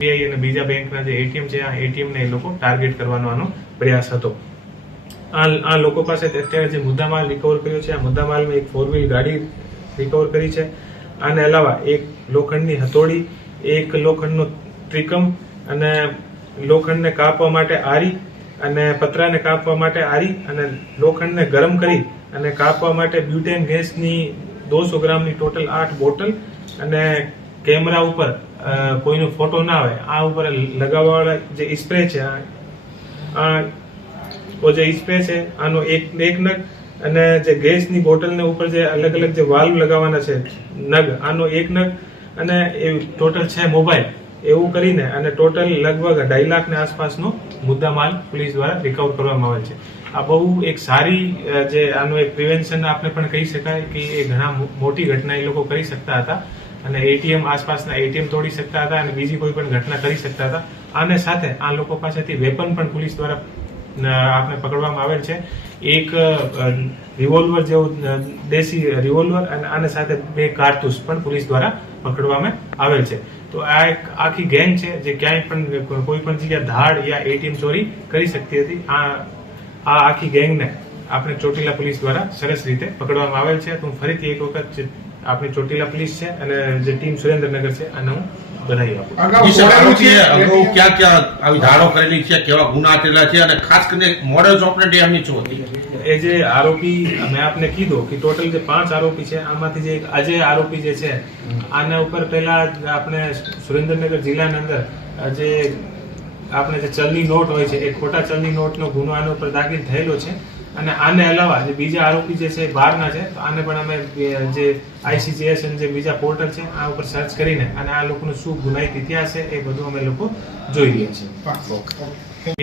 SBI અને બીજા બેંકના જે એટીએમ છે આ એટીએમને એ લોકો ટાર્ગેટ કરવાનો પ્રયાસ હતો આ આ લોકો પાસે અત્યારે જે મુદ્દામાલ રિકવર કર્યો છે આ મુદ્દામાલમાં એક ફોર વ્હીલ ગાડી રિકવર કરી છે આને અલાવા એક લોખંડની હથોડી એક લોખંડનો ત્રિકમ અને લોખંડને કાપવા માટે આરી અને પતરાને કાપવા માટે આરી અને લોખંડને ગરમ કરી અને કાપવા માટે બ્યુટેન ગેસની દોસો ગ્રામની ટોટલ આઠ બોટલ અને કેમેરા ઉપર કોઈનો ફોટો ના આવે આ ઉપર લગાવવાવાળા જે સ્પ્રે છે આ જે સ્પ્રે છે આનો એક એક નગ અને જે ગેસની બોટલને ઉપર જે અલગ અલગ જે વાલ્વ લગાવવાના છે નગ આનો એક નગ અને એ ટોટલ છે મોબાઈલ એવું કરીને અને ટોટલ લગભગ અઢાઈ લાખને આસપાસનો માલ પોલીસ દ્વારા રિકવર કરવામાં આવે છે આ બહુ એક સારી જે આનું એક પ્રિવેન્શન આપણે પણ કહી શકાય કે એ ઘણા મોટી ઘટના એ લોકો કરી શકતા હતા અને એટીએમ આસપાસના એટીએમ તોડી શકતા હતા અને બીજી કોઈ પણ ઘટના કરી શકતા હતા અને સાથે આ લોકો પાસેથી વેપન પણ પોલીસ દ્વારા આપને પકડવામાં આવેલ છે એક રિવોલ્વર જેવું દેશી રિવોલ્વર અને આને સાથે બે કારતૂસ પણ પોલીસ દ્વારા પકડવામાં આવેલ છે તો આ એક આખી ગેંગ છે જે ક્યાંય પણ કોઈ પણ જગ્યાએ ધાડ યા એટીએમ ચોરી કરી શકતી હતી આ આ આખી ગેંગને આપણે ચોટીલા પોલીસ દ્વારા સરસ રીતે પકડવામાં આવેલ છે તો હું ફરીથી એક વખત આપણી ચોટીલા પોલીસ છે અને જે ટીમ સુરેન્દ્રનગર છે અને હું ક્યાં ક્યાં ધારો કરેલી છે કેવા ગુના છે અને ખાસ એ જે આરોપી મેં આપને કીધું કે ટોટલ જે પાંચ આરોપી છે આમાંથી જે આજે આરોપી જે છે આના ઉપર પહેલા આપણે સુરેન્દ્રનગર જિલ્લાની અંદર જે આપણે જે ચલની નોટ હોય છે એ ખોટા ચલની નો ગુનો આના ઉપર દાખલ થયેલો છે અને આને અલાવા જે બીજા આરોપી જે છે બહારના છે તો આને પણ અમે જે આઈસીજીએસ અને જે બીજા પોર્ટલ છે આ ઉપર સર્ચ કરીને અને આ લોકોનો શું ગુનાહિત ઇતિહાસ છે એ બધું અમે લોકો જોઈ રહ્યા છીએ